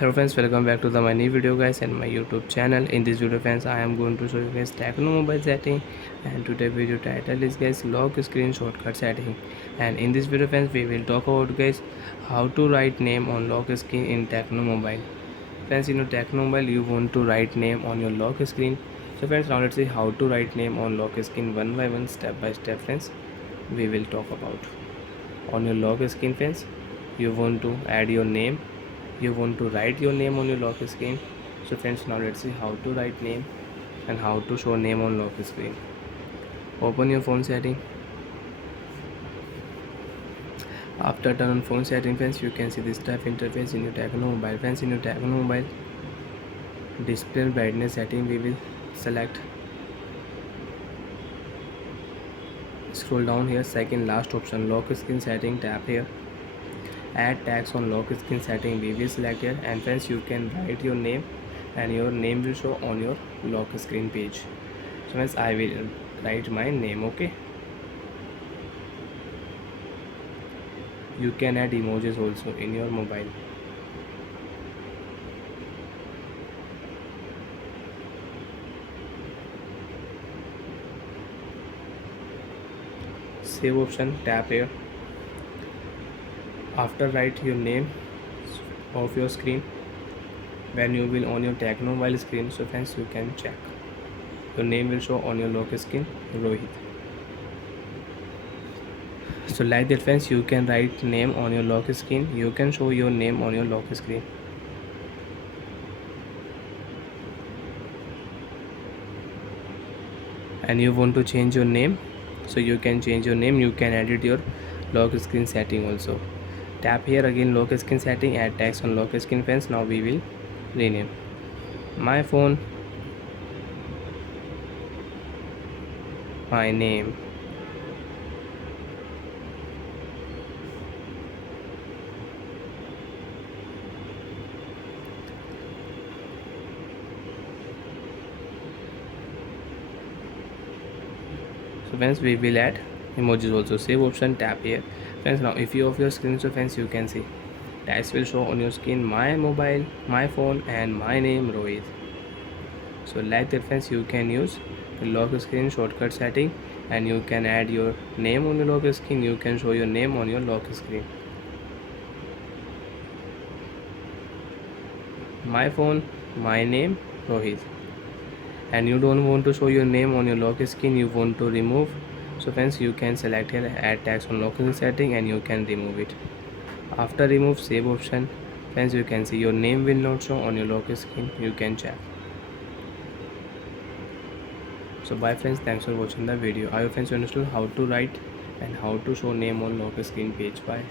Hello friends, welcome back to my new video guys and my YouTube channel. In this video friends, I am going to show you guys Tecno mobile setting, and today video title is guys lock screen shortcut setting. And in this video friends, we will talk about guys how to write name on lock screen in Tecno mobile. Friends, in your Tecno mobile you want to write name on your lock screen. So friends, now let's see how to write name on lock screen one by one, step by step friends. We will talk about on your lock screen friends. You want to add your name, you want to write your name on your lock screen. So friends, now let's see how to write name and how to show name on lock screen. Open your phone setting. After turn on phone setting friends, you can see this type interface in your Tecno mobile. Friends, in your Tecno mobile display brightness setting, we will select, scroll down here, second last option lock screen setting, tap here, add tags on lock screen setting, we will select here, and friends you can write your name and your name will show on your lock screen page. So friends, I will write my name. Okay, you can add emojis also in your mobile. Save option, tap here. After write your name of your screen, when you will on your Tecno mobile screen, so friends you can check your name will show on your lock screen, Rohit. So like that friends, you can write name on your lock screen, you can show your name on your lock screen. And you want to change your name, so you can change your name, you can edit your lock screen setting also. Tap here again lock screen setting, add text on lock screen friends. Now we will rename my phone, my name. So friends, we will add emojis also. Save option, tap here friends. Now if you off your screen, so friends you can see text will show on your screen, my mobile, my phone, and my name Rohit. So like that friends, you can use the lock screen shortcut setting, and you can add your name on your lock screen, you can show your name on your lock screen. My phone, my name Rohit. And you don't want to show your name on your lock screen, you want to remove, so friends you can select here add text on lock screen setting and you can remove it. After remove, save option friends, you can see your name will not show on your lock screen, you can check. So bye friends, thanks for watching the video. I hope friends you understood how to write and how to show name on lock screen page. Bye.